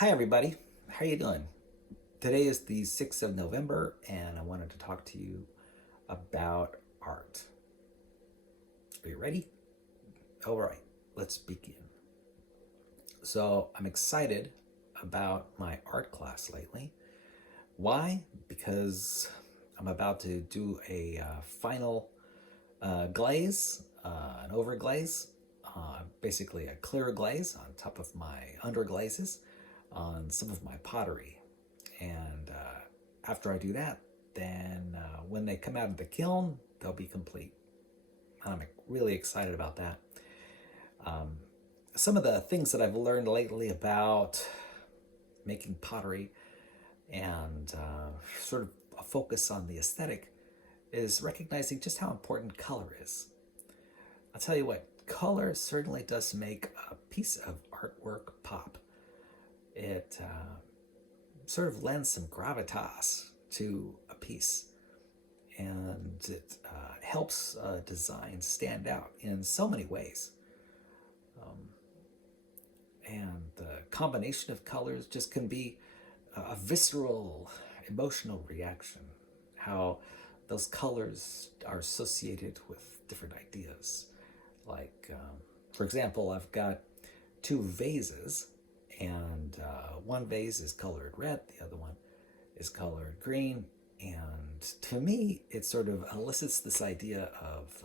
Hi everybody, how are you doing? Today is the 6th of November and I wanted to talk to you about art. Are you ready? All right, let's begin. So I'm excited about my art class lately. Why? Because I'm about to do a final glaze, an overglaze, basically a clear glaze on top of my underglazes on some of my pottery. And after I do that, then when they come out of the kiln, they'll be complete. I'm really excited about that. Um, some of the things that I've learned lately about making pottery and sort of a focus on the aesthetic is recognizing just how important color is. I'll tell you what, color certainly does make a piece of artwork pop. It sort of lends some gravitas to a piece, and it helps design stand out in so many ways. And the combination of colors just can be a visceral emotional reaction, how those colors are associated with different ideas. Like, for example, I've got two vases, and one vase is colored red, the other one is colored green. And to me, it sort of elicits this idea of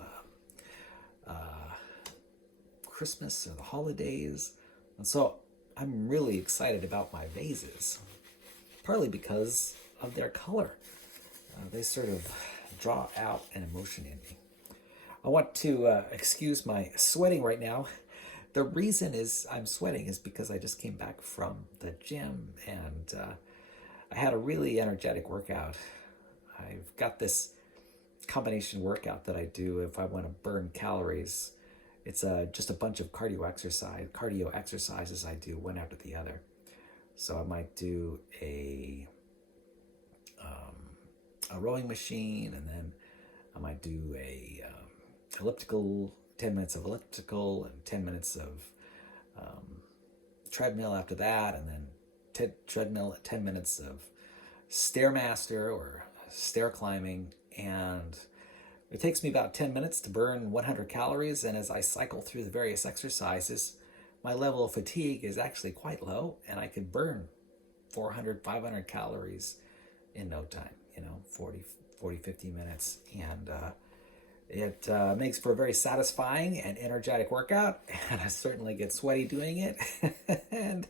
Christmas or the holidays. And so I'm really excited about my vases, partly because of their color. They sort of draw out an emotion in me. I want to excuse my sweating right now. The reason is I'm sweating is because I just came back from the gym and I had a really energetic workout. I've got this combination workout that I do if I want to burn calories. It's just a bunch of cardio exercises I do one after the other. So I might do a rowing machine, and then I might do a elliptical, 10 minutes of elliptical and 10 minutes of treadmill after that, and then treadmill, 10 minutes of Stairmaster or stair climbing. And it takes me about 10 minutes to burn 100 calories. And as I cycle through the various exercises, my level of fatigue is actually quite low, and I can burn 400, 500 calories in no time, 40, 50 minutes. And it makes for a very satisfying and energetic workout, and I certainly get sweaty doing it. And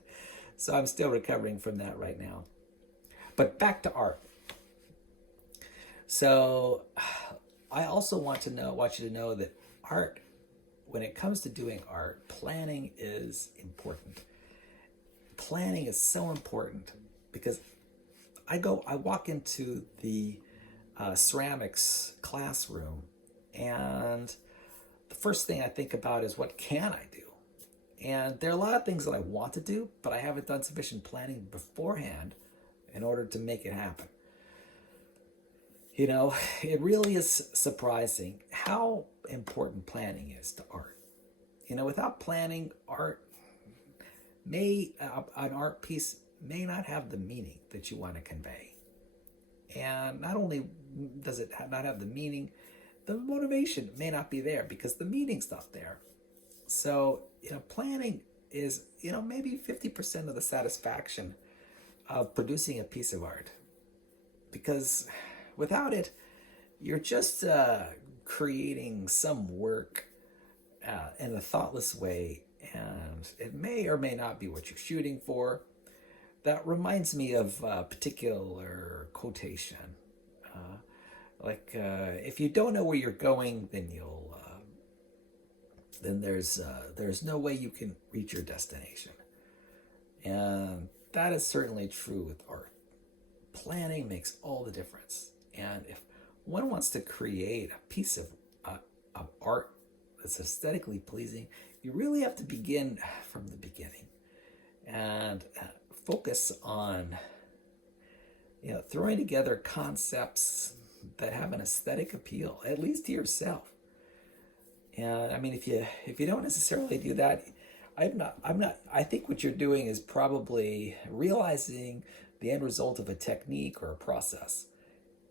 so I'm still recovering from that right now. But back to art. So I also want you to know that art, when it comes to doing art, planning is important. Planning is so important because I walk into the ceramics classroom, and the first thing I think about is, what can I do? And there are a lot of things that I want to do, but I haven't done sufficient planning beforehand in order to make it happen. It really is surprising how important planning is to art. Without planning, an art piece may not have the meaning that you want to convey. And not only does it not have the meaning, the motivation may not be there because the meaning's not there. So, planning is, maybe 50% of the satisfaction of producing a piece of art. Because without it, you're just creating some work in a thoughtless way, and it may or may not be what you're shooting for. That reminds me of a particular quotation. If you don't know where you're going, then there's no way you can reach your destination. And that is certainly true with art. Planning makes all the difference. And if one wants to create a piece of art that's aesthetically pleasing, you really have to begin from the beginning and focus on throwing together concepts that have an aesthetic appeal, at least to yourself. And I mean, if you don't necessarily do that, I think what you're doing is probably realizing the end result of a technique or a process.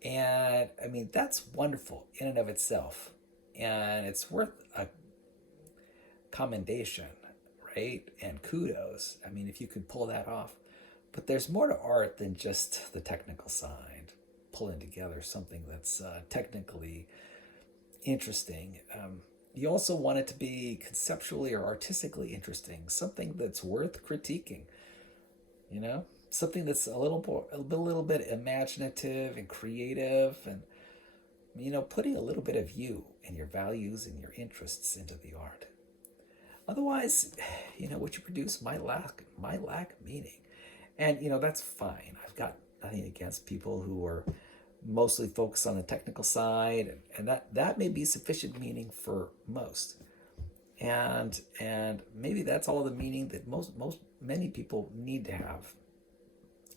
And I mean, that's wonderful in and of itself. And it's worth a commendation, right? And kudos. I mean, if you could pull that off. But there's more to art than just the technical side, pulling together something that's technically interesting. You also want it to be conceptually or artistically interesting, something that's worth critiquing, you know? Something that's a little bit imaginative and creative, and putting a little bit of you and your values and your interests into the art. Otherwise, what you produce might lack meaning. And that's fine. I've got nothing against people who are mostly focused on the technical side, and that may be sufficient meaning for most. And maybe that's all the meaning that many people need to have.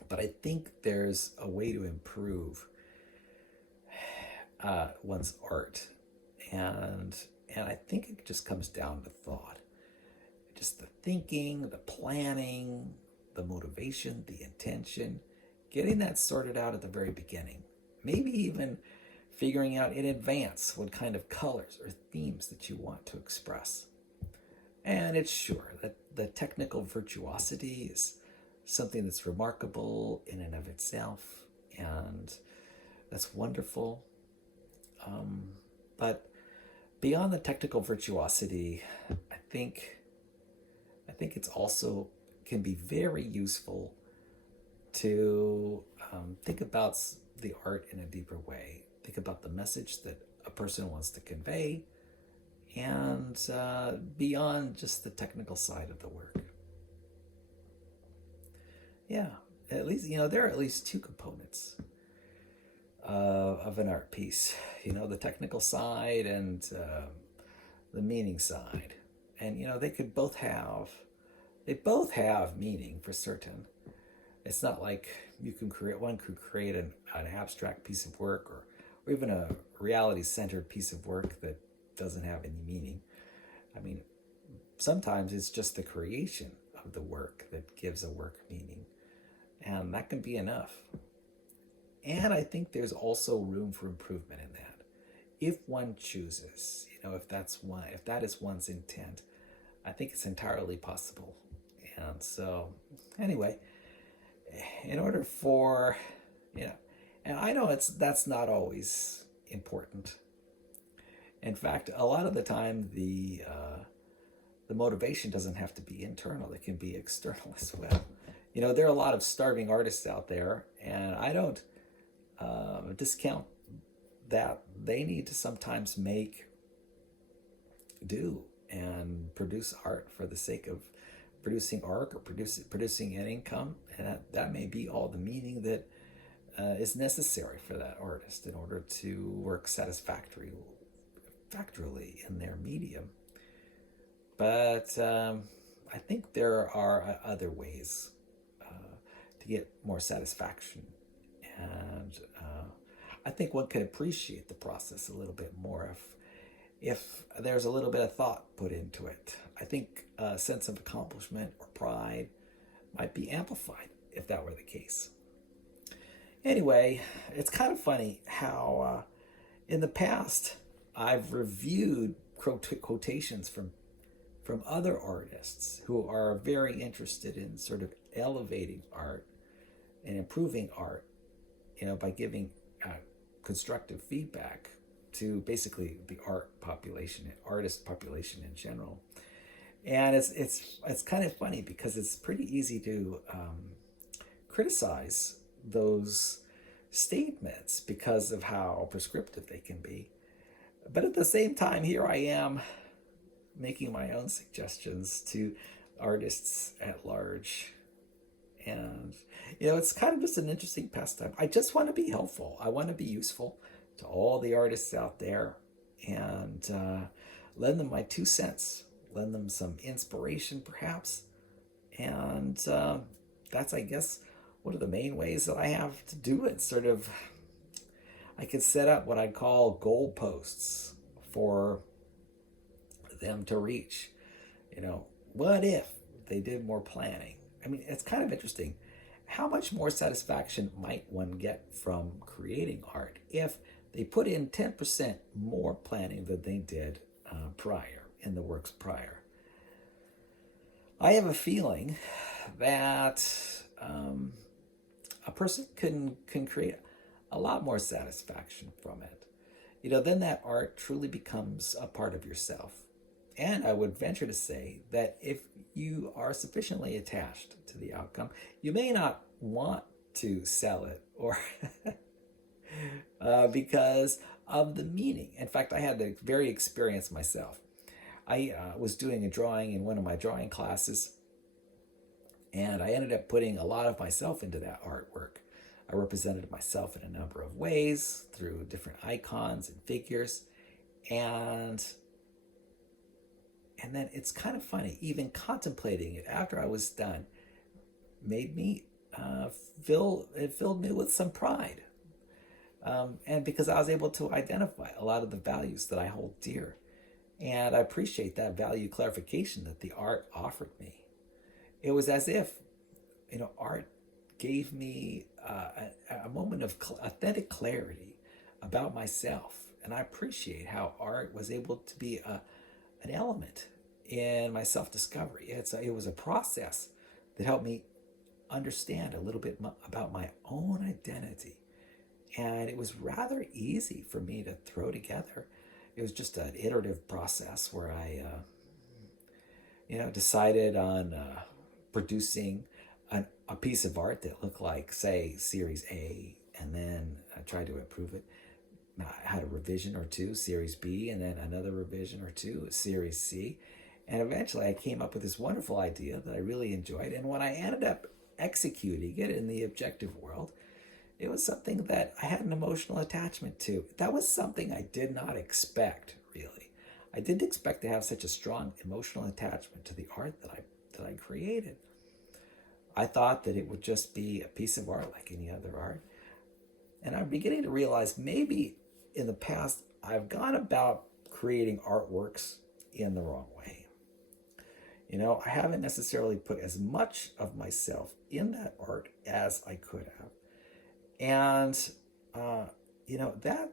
But I think there's a way to improve one's art, and I think it just comes down to thought, just the thinking, the planning, the motivation, the intention, getting that sorted out at the very beginning. Maybe even figuring out in advance what kind of colors or themes that you want to express. And it's sure that the technical virtuosity is something that's remarkable in and of itself, and that's wonderful. But beyond the technical virtuosity, I think it's also can be very useful to think about the art in a deeper way. Think about the message that a person wants to convey, and beyond just the technical side of the work. Yeah, at least there are at least two components of an art piece. The technical side and the meaning side, and they both have meaning for certain. It's not like one could create an abstract piece of work, or even a reality-centered piece of work that doesn't have any meaning. I mean, sometimes it's just the creation of the work that gives a work meaning, and that can be enough. And I think there's also room for improvement in that, if one chooses. If that is one's intent, I think it's entirely possible. And so, anyway, in order for, and I know that's not always important. In fact, a lot of the time, the motivation doesn't have to be internal; it can be external as well. There are a lot of starving artists out there, and I don't discount that they need to sometimes make do and produce art for the sake of producing art, or producing an income, and that may be all the meaning that is necessary for that artist in order to work satisfactorily in their medium. But I think there are other ways to get more satisfaction, and I think one could appreciate the process a little bit more if there's a little bit of thought put into it. I think a sense of accomplishment or pride might be amplified if that were the case. Anyway, it's kind of funny how in the past I've reviewed quotations from other artists who are very interested in sort of elevating art and improving art, by giving constructive feedback to basically the artist population in general. And it's kind of funny because it's pretty easy to criticize those statements because of how prescriptive they can be. But at the same time, here I am making my own suggestions to artists at large. And, it's kind of just an interesting pastime. I just want to be helpful. I want to be useful to all the artists out there, and lend them my 2 cents, lend them some inspiration perhaps. And that's, I guess, one of the main ways that I have to do it. Sort of, I could set up what I call goalposts for them to reach. What if they did more planning? I mean, it's kind of interesting. How much more satisfaction might one get from creating art if they put in 10% more planning than they did prior, in the works prior? I have a feeling that a person can create a lot more satisfaction from it. Then that art truly becomes a part of yourself. And I would venture to say that if you are sufficiently attached to the outcome, you may not want to sell it or because of the meaning. In fact, I had the very experience myself. I was doing a drawing in one of my drawing classes, and I ended up putting a lot of myself into that artwork. I represented myself in a number of ways through different icons and figures. And then it's kind of funny, even contemplating it after I was done made me it filled me with some pride. And because I was able to identify a lot of the values that I hold dear. And I appreciate that value clarification that the art offered me. It was as if, art gave me a moment of authentic clarity about myself. And I appreciate how art was able to be an element in my self-discovery. It was a process that helped me understand a little bit about my own identity. And it was rather easy for me to throw together. It was just an iterative process where I, decided on producing a piece of art that looked like, say, Series A, and then I tried to improve it. I had a revision or two, Series B, and then another revision or two, Series C. And eventually I came up with this wonderful idea that I really enjoyed. And when I ended up executing it in the objective world, it was something that I had an emotional attachment to. That was something I did not expect, really. I didn't expect to have such a strong emotional attachment to the art that I created. I thought that it would just be a piece of art like any other art. And I'm beginning to realize maybe in the past I've gone about creating artworks in the wrong way. I haven't necessarily put as much of myself in that art as I could have. And, that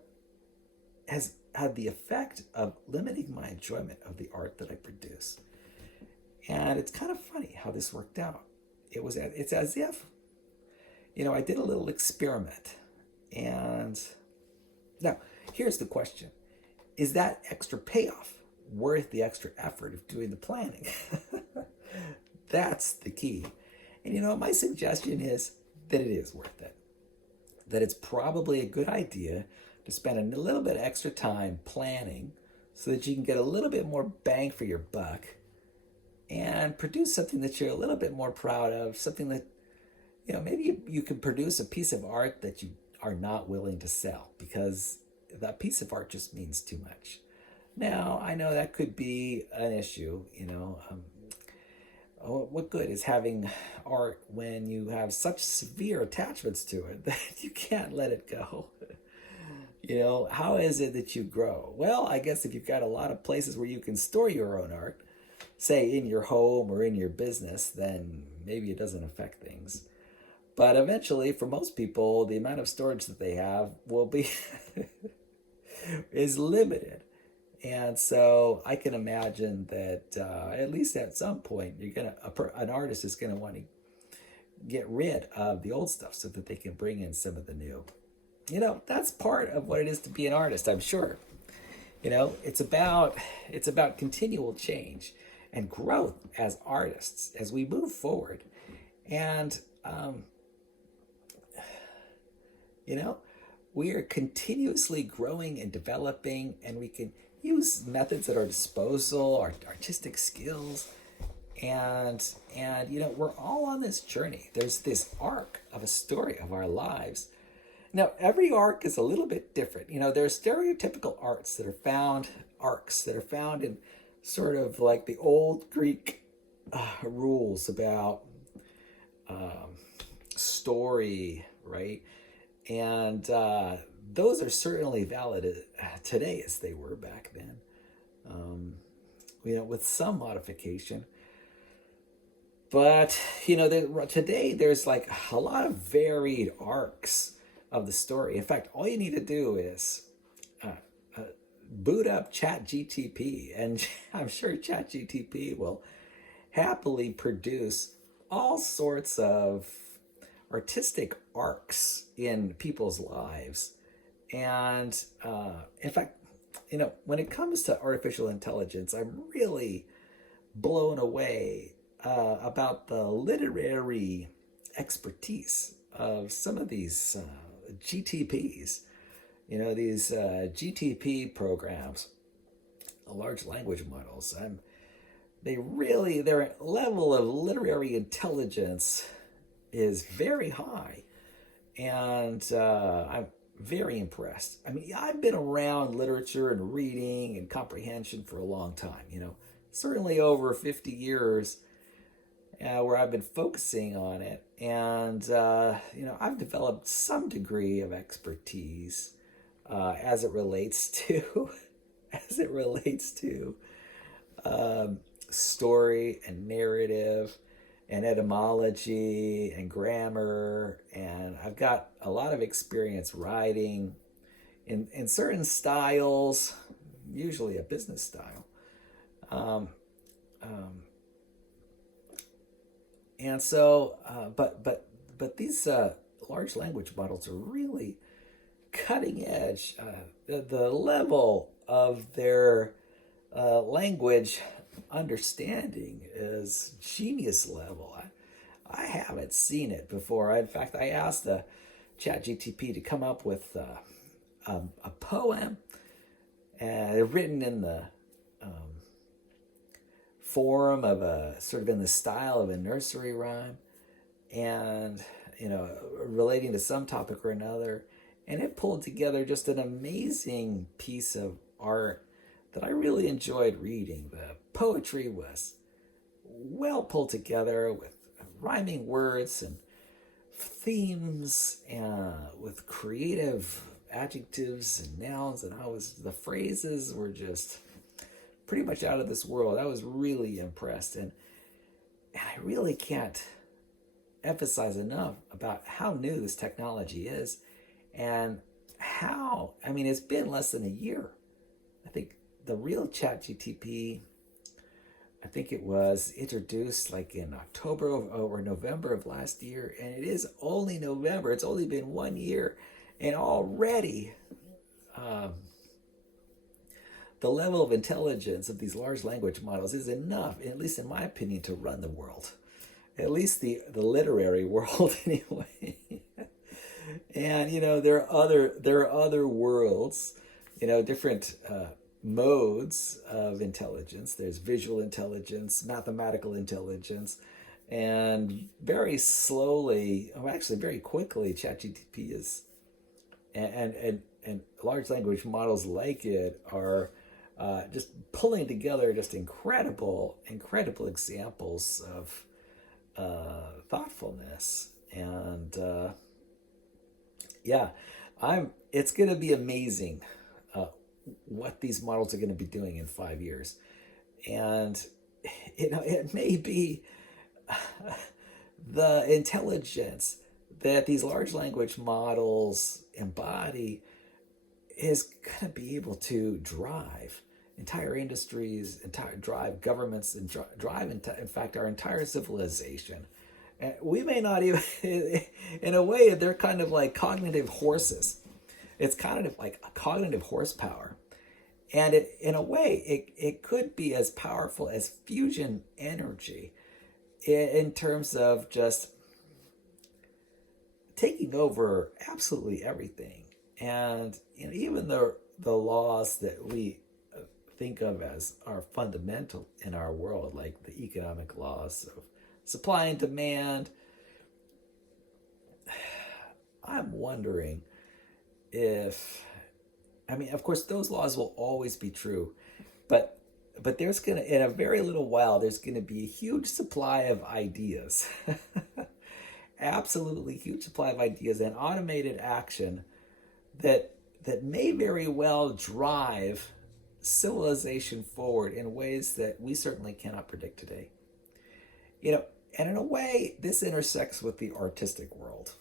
has had the effect of limiting my enjoyment of the art that I produce. And it's kind of funny how this worked out. It's as if, I did a little experiment. And now, here's the question. Is that extra payoff worth the extra effort of doing the planning? That's the key. And, my suggestion is that it is worth it. That it's probably a good idea to spend a little bit extra time planning so that you can get a little bit more bang for your buck and produce something that you're a little bit more proud of, something that, maybe you can produce a piece of art that you are not willing to sell because that piece of art just means too much. Now, I know that could be an issue, what good is having art when you have such severe attachments to it that you can't let it go? How is it that you grow? Well, I guess if you've got a lot of places where you can store your own art, say in your home or in your business, then maybe it doesn't affect things. But eventually, for most people, the amount of storage that they have will be is limited. And so I can imagine that at least at some point, an artist is gonna want to get rid of the old stuff so that they can bring in some of the new. That's part of what it is to be an artist, I'm sure. It's about continual change and growth as artists as we move forward. And we are continuously growing and developing, and we can use methods at our disposal, our artistic skills, and we're all on this journey. There's this arc of a story of our lives. Now, every arc is a little bit different. There are stereotypical arcs that are found in sort of like the old Greek rules about story, right? And those are certainly valid today as they were back then. With some modification. But today there's like a lot of varied arcs of the story. In fact, all you need to do is uh, uh, boot up ChatGTP, and I'm sure ChatGTP will happily produce all sorts of artistic arcs in people's lives. And in fact, when it comes to artificial intelligence, I'm really blown away about the literary expertise of some of these GTPs. These GTP programs, large language models. Their level of literary intelligence is very high, and I'm very impressed. I mean, I've been around literature and reading and comprehension for a long time, certainly over 50 years where I've been focusing on it. And, I've developed some degree of expertise as it relates to, as it relates to story and narrative and etymology and grammar, and I've got a lot of experience writing in certain styles, usually a business style. And so, but these large language models are really cutting edge. The level of their language understanding is genius level. I haven't seen it before. In fact, I asked the ChatGTP to come up with a poem written in the form of a sort of in the style of a nursery rhyme, and relating to some topic or another, and it pulled together just an amazing piece of art that I really enjoyed reading. The poetry was well pulled together with rhyming words and themes, and with creative adjectives and nouns, and the phrases were just pretty much out of this world. I was really impressed, and I really can't emphasize enough about how new this technology is, and it's been less than a year. I think the real ChatGTP, I think it was introduced like in October or November of last year, and it is only November. It's only been 1 year, and already the level of intelligence of these large language models is enough, at least in my opinion, to run the world, at least the literary world anyway. And there are other worlds, different modes of intelligence. There's visual intelligence, mathematical intelligence, and very slowly, actually very quickly, ChatGPT is, and large language models like it are just pulling together just incredible examples of thoughtfulness. And it's going to be amazing what these models are going to be doing in 5 years. And it may be the intelligence that these large language models embody is going to be able to drive entire industries, drive governments, and drive, in fact, our entire civilization. And we may not even, in a way, they're kind of like cognitive horses. It's kind of like a cognitive horsepower. And in a way, it could be as powerful as fusion energy in terms of just taking over absolutely everything. And even the laws that we think of as are fundamental in our world, like the economic laws of supply and demand, I'm wondering if, of course, those laws will always be true, but there's going to, in a very little while, there's going to be a huge supply of ideas, absolutely huge supply of ideas and automated action that may very well drive civilization forward in ways that we certainly cannot predict today. And in a way, this intersects with the artistic world,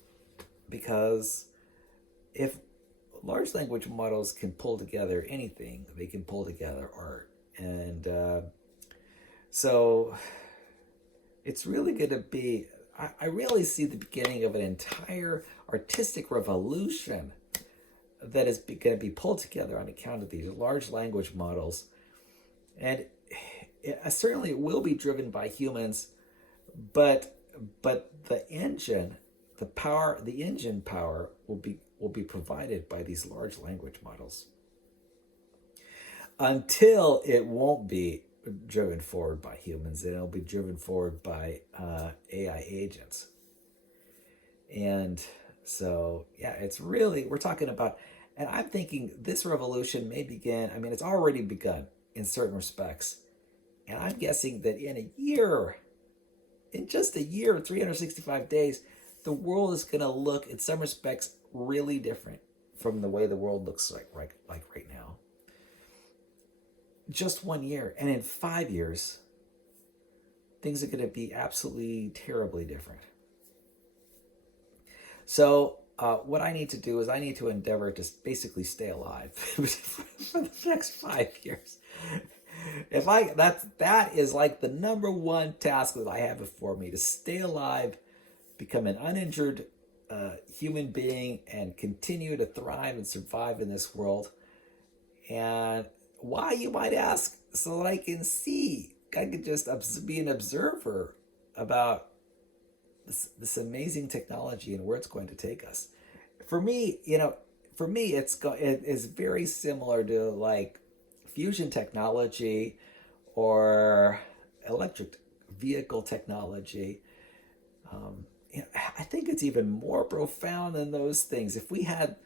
because if large language models can pull together anything, they can pull together art. And so it's really going to be, I really see the beginning of an entire artistic revolution that is going to be pulled together on account of these large language models. And it certainly will be driven by humans, but the engine, the engine power will be provided by these large language models, until it won't be driven forward by humans, and it'll be driven forward by AI agents. And so, yeah, it's really, we're talking about, and I'm thinking this revolution may begin, I mean, it's already begun in certain respects. And I'm guessing that in just a year, 365 days, the world is going to look, in some respects, really different from the way the world looks like right now. Just 1 year. And in 5 years, things are going to be absolutely terribly different. So what I need to do is I need to endeavor to basically stay alive for the next 5 years. If that is like the number one task that I have before me, to stay alive, become an uninjured human being, and continue to thrive and survive in this world. And why, you might ask? So that I can see, I could just be an observer about this amazing technology and where it's going to take us. For me, it is very similar to like fusion technology or electric vehicle technology. I think it's even more profound than those things. If we had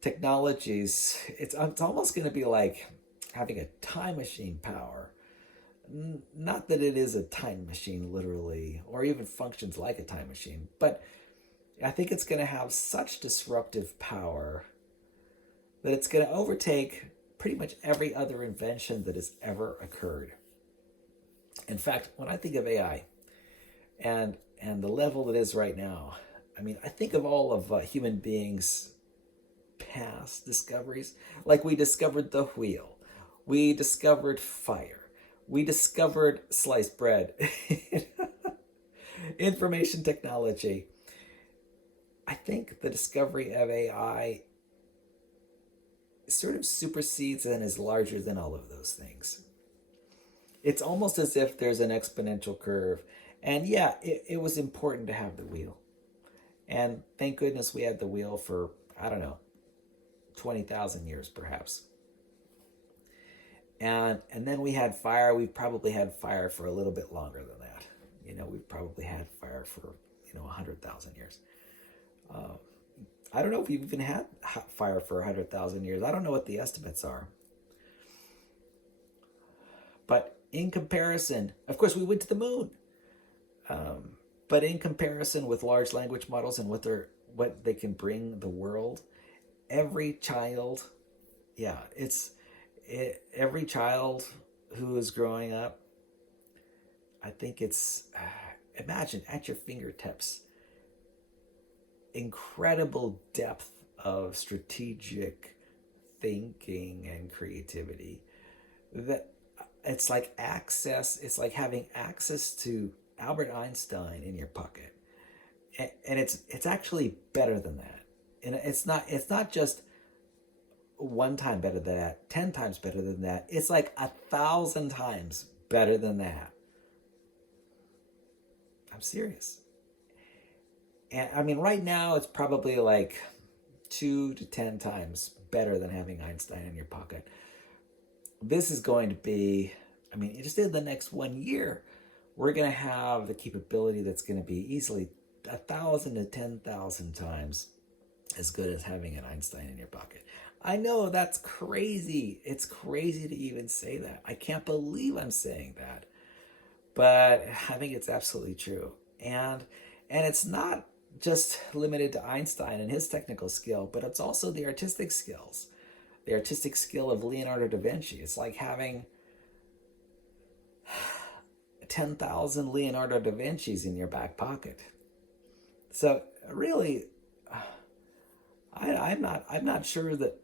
technologies, it's almost going to be like having a time machine power. Not that it is a time machine literally, or even functions like a time machine, but I think it's going to have such disruptive power that it's going to overtake pretty much every other invention that has ever occurred. In fact, when I think of AI and the level that is right now, I mean, I think of all of human beings' past discoveries. Like, we discovered the wheel, we discovered fire, we discovered sliced bread, information technology. I think the discovery of AI sort of supersedes and is larger than all of those things. It's almost as if there's an exponential curve. And yeah, it was important to have the wheel. And thank goodness we had the wheel for, I don't know, 20,000 years perhaps. And then we had fire. We've probably had fire for a little bit longer than that. We've probably had fire for, 100,000 years. I don't know if we've even had fire for 100,000 years. I don't know what the estimates are. But in comparison, of course, we went to the moon. But in comparison with large language models and what they can bring the world, every child, every child who is growing up, I think it's, imagine at your fingertips, incredible depth of strategic thinking and creativity. That it's like having access to Albert Einstein in your pocket, and it's actually better than that. And it's not just one time better than that, 10 times better than that. It's like 1,000 times better than that. I'm serious. And I mean, right now it's probably like 2 to 10 times better than having Einstein in your pocket. This is going to be, I mean, just in the next 1 year, we're going to have the capability that's going to be easily 1,000 to 10,000 times as good as having an Einstein in your pocket. I know that's crazy. It's crazy to even say that. I can't believe I'm saying that. But I think it's absolutely true. And it's not just limited to Einstein and his technical skill, but it's also the artistic skills. The artistic skill of Leonardo da Vinci. It's like having 10,000 Leonardo da Vinci's in your back pocket. So really, I'm not sure that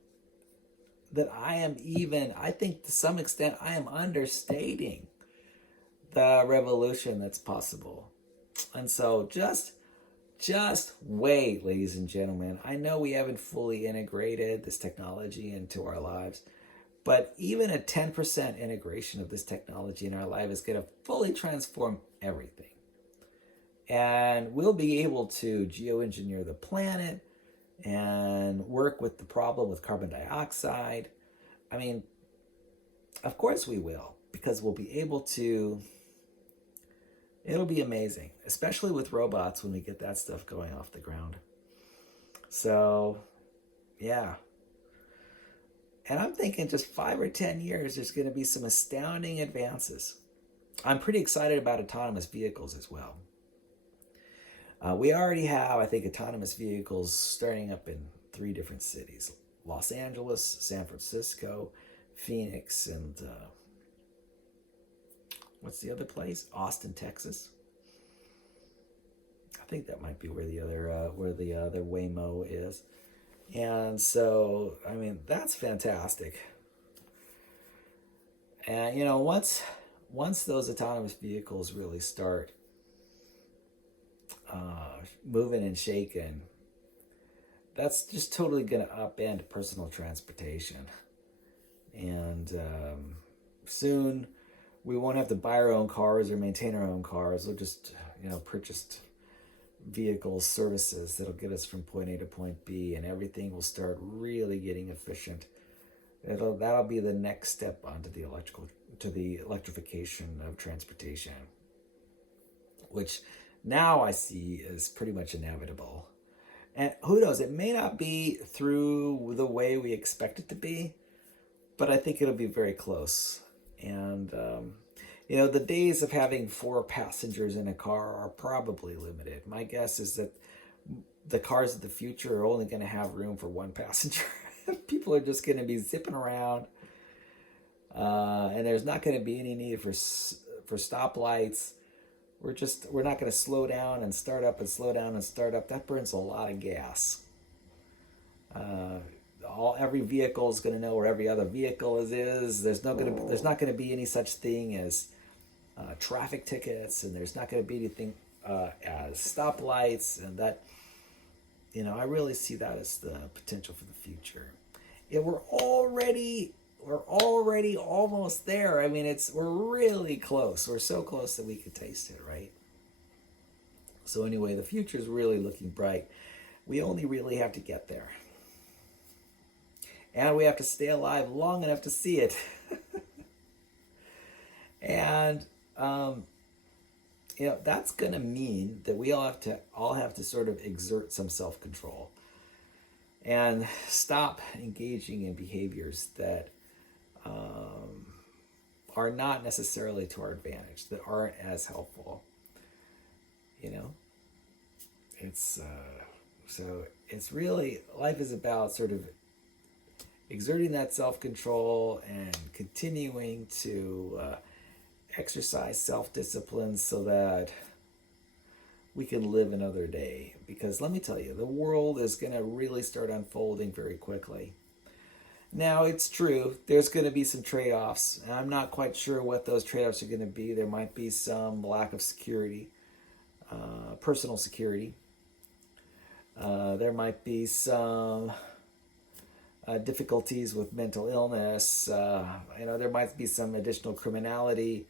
I am even, I think to some extent I am understating the revolution that's possible. And so just wait, ladies and gentlemen. I know we haven't fully integrated this technology into our lives, but even a 10% integration of this technology in our life is going to fully transform everything. And we'll be able to geoengineer the planet and work with the problem with carbon dioxide. I mean, of course we will, because we'll be able to, it'll be amazing, especially with robots when we get that stuff going off the ground. So, yeah. And I'm thinking just 5 or 10 years, there's going to be some astounding advances. I'm pretty excited about autonomous vehicles as well. We already have, I think, autonomous vehicles starting up in 3 different cities: Los Angeles, San Francisco, Phoenix, and what's the other place? Austin, Texas. I think that might be where the other Waymo is. And so, I mean, that's fantastic. And once those autonomous vehicles really start moving and shaking, that's just totally going to upend personal transportation. And soon we won't have to buy our own cars or maintain our own cars. We'll just purchase vehicles, services that'll get us from point A to point B, and everything will start really getting efficient. That'll be the next step onto the electrification of transportation, which now I see is pretty much inevitable. And who knows, it may not be through the way we expect it to be, but I think it'll be very close. And the days of having 4 passengers in a car are probably limited. My guess is that the cars of the future are only going to have room for 1 passenger. People are just going to be zipping around, and there's not going to be any need for stoplights. We're not going to slow down and start up and slow down and start up. That burns a lot of gas. Every vehicle is going to know where every other vehicle is. There's not going to be any such thing as traffic tickets, and there's not going to be anything as stoplights, and that I really see that as the potential for the future. We're already almost there. I mean, we're really close. We're so close that we could taste it, right? So anyway, the future is really looking bright. We only really have to get there. And we have to stay alive long enough to see it. And that's going to mean that we all have to sort of exert some self-control and stop engaging in behaviors that are not necessarily to our advantage, that aren't as helpful. It's really, life is about sort of exerting that self-control and continuing to exercise self-discipline so that we can live another day. Because let me tell you, the world is going to really start unfolding very quickly. Now, it's true, there's going to be some trade-offs, and I'm not quite sure what those trade-offs are going to be. There might be some lack of security, personal security. There might be some difficulties with mental illness. There might be some additional criminality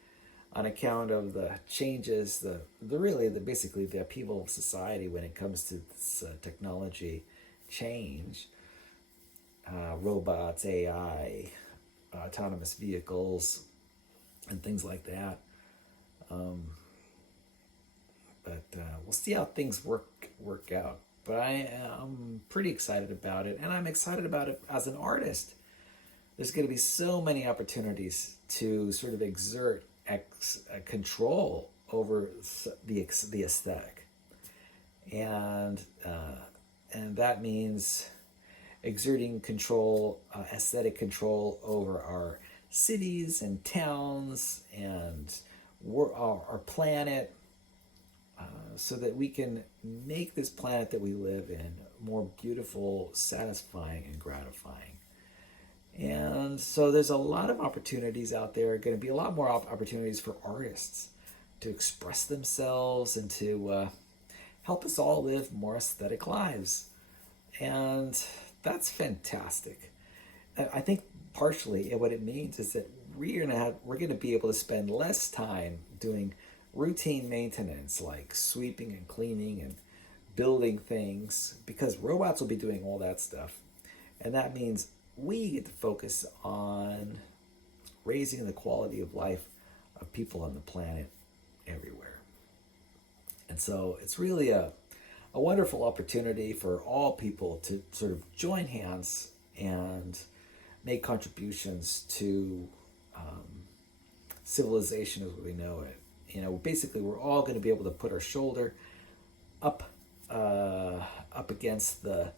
on account of the changes, basically the upheaval of society when it comes to this technology change. Robots, AI, autonomous vehicles, and things like that. But we'll see how things work out. But I am pretty excited about it, and I'm excited about it as an artist. There's going to be so many opportunities to sort of exert control over the aesthetic, and that means exerting control, aesthetic control over our cities and towns and our planet, so that we can make this planet that we live in more beautiful, satisfying, and gratifying. And so there's a lot of opportunities out there, going to be a lot more opportunities for artists to express themselves and to help us all live more aesthetic lives. And that's fantastic. I think partially what it means is that we're gonna be able to spend less time doing routine maintenance like sweeping and cleaning and building things, because robots will be doing all that stuff. And that means we get to focus on raising the quality of life of people on the planet everywhere. And so it's really a wonderful opportunity for all people to sort of join hands and make contributions to civilization as we know it. Basically, we're all going to be able to put our shoulder up against the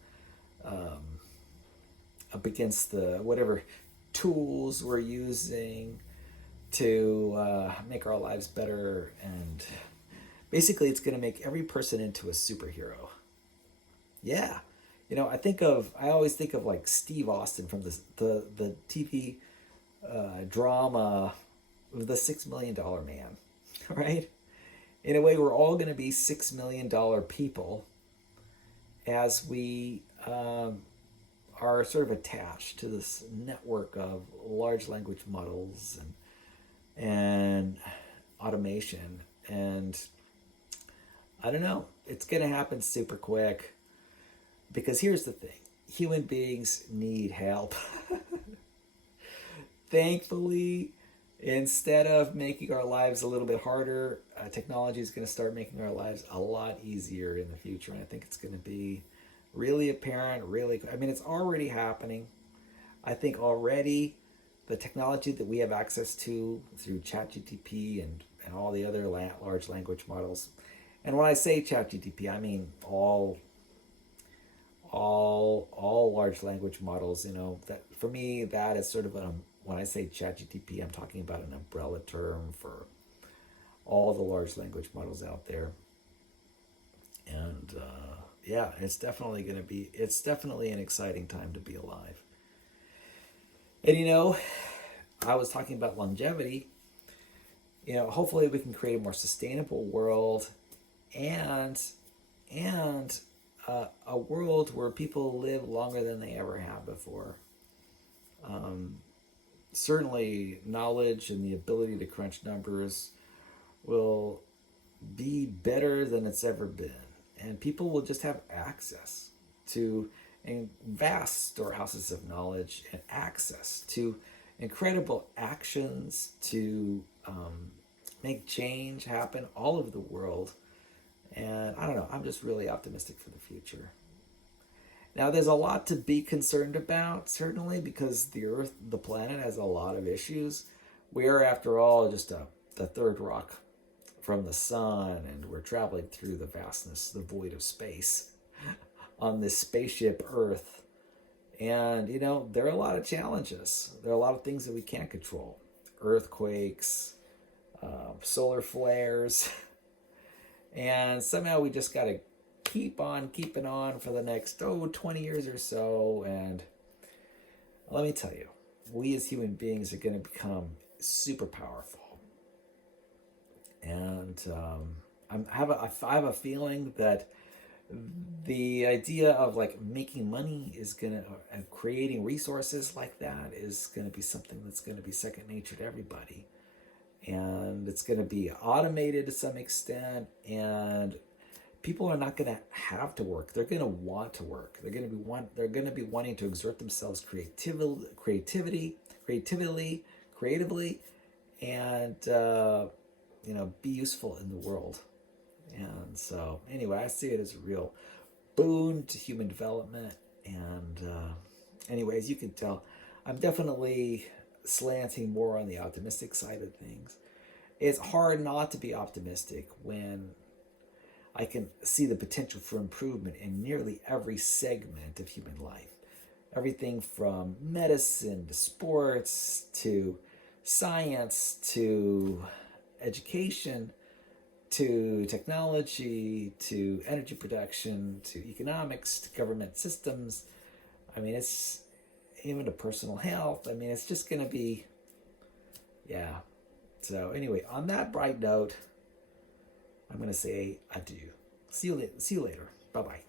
whatever tools we're using to make our lives better, and basically it's going to make every person into a superhero. Yeah. I always think of like Steve Austin from the TV drama, The $6 Million Man, right? In a way, we're all going to be $6 million people as we are sort of attached to this network of large language models and automation. And I don't know, it's going to happen super quick, because here's the thing: human beings need help. Thankfully, instead of making our lives a little bit harder, technology is going to start making our lives a lot easier in the future. And I think it's going to be really apparent, it's already happening. I think already the technology that we have access to through ChatGPT and all the other large language models. And when I say ChatGPT, I mean all large language models. That for me, that is sort of when I say ChatGPT, I'm talking about an umbrella term for all the large language models out there. And yeah, it's definitely an exciting time to be alive. And I was talking about longevity. Hopefully we can create a more sustainable world, and a world where people live longer than they ever have before. Certainly, knowledge and the ability to crunch numbers will be better than it's ever been, and people will just have access to vast storehouses of knowledge and access to incredible actions to make change happen all over the world. And I don't know, I'm just really optimistic for the future. Now, there's a lot to be concerned about, certainly, because the planet, has a lot of issues. We are, after all, just the third rock from the sun, and we're traveling through the vastness, the void of space, on this spaceship Earth. And, there are a lot of challenges. There are a lot of things that we can't control. Earthquakes, solar flares. And somehow we just got to keep on keeping on for the next 20 years or so. And let me tell you, we as human beings are going to become super powerful. And I have a feeling that the idea of like making money is gonna, and creating resources like that, is going to be something that's going to be second nature to everybody. And it's going to be automated to some extent, and people are not going to have to work. They're going to want to work. They're going to be wanting to exert themselves creatively, and be useful in the world. And so, anyway, I see it as a real boon to human development. And anyways, you can tell I'm definitely slanting more on the optimistic side of things. It's hard not to be optimistic when I can see the potential for improvement in nearly every segment of human life. Everything from medicine to sports to science to education to technology to energy production to economics to government systems. I mean, it's even to personal health. I mean, it's just going to be, yeah. So anyway, on that bright note, I'm going to say adieu. See you later. Bye-bye.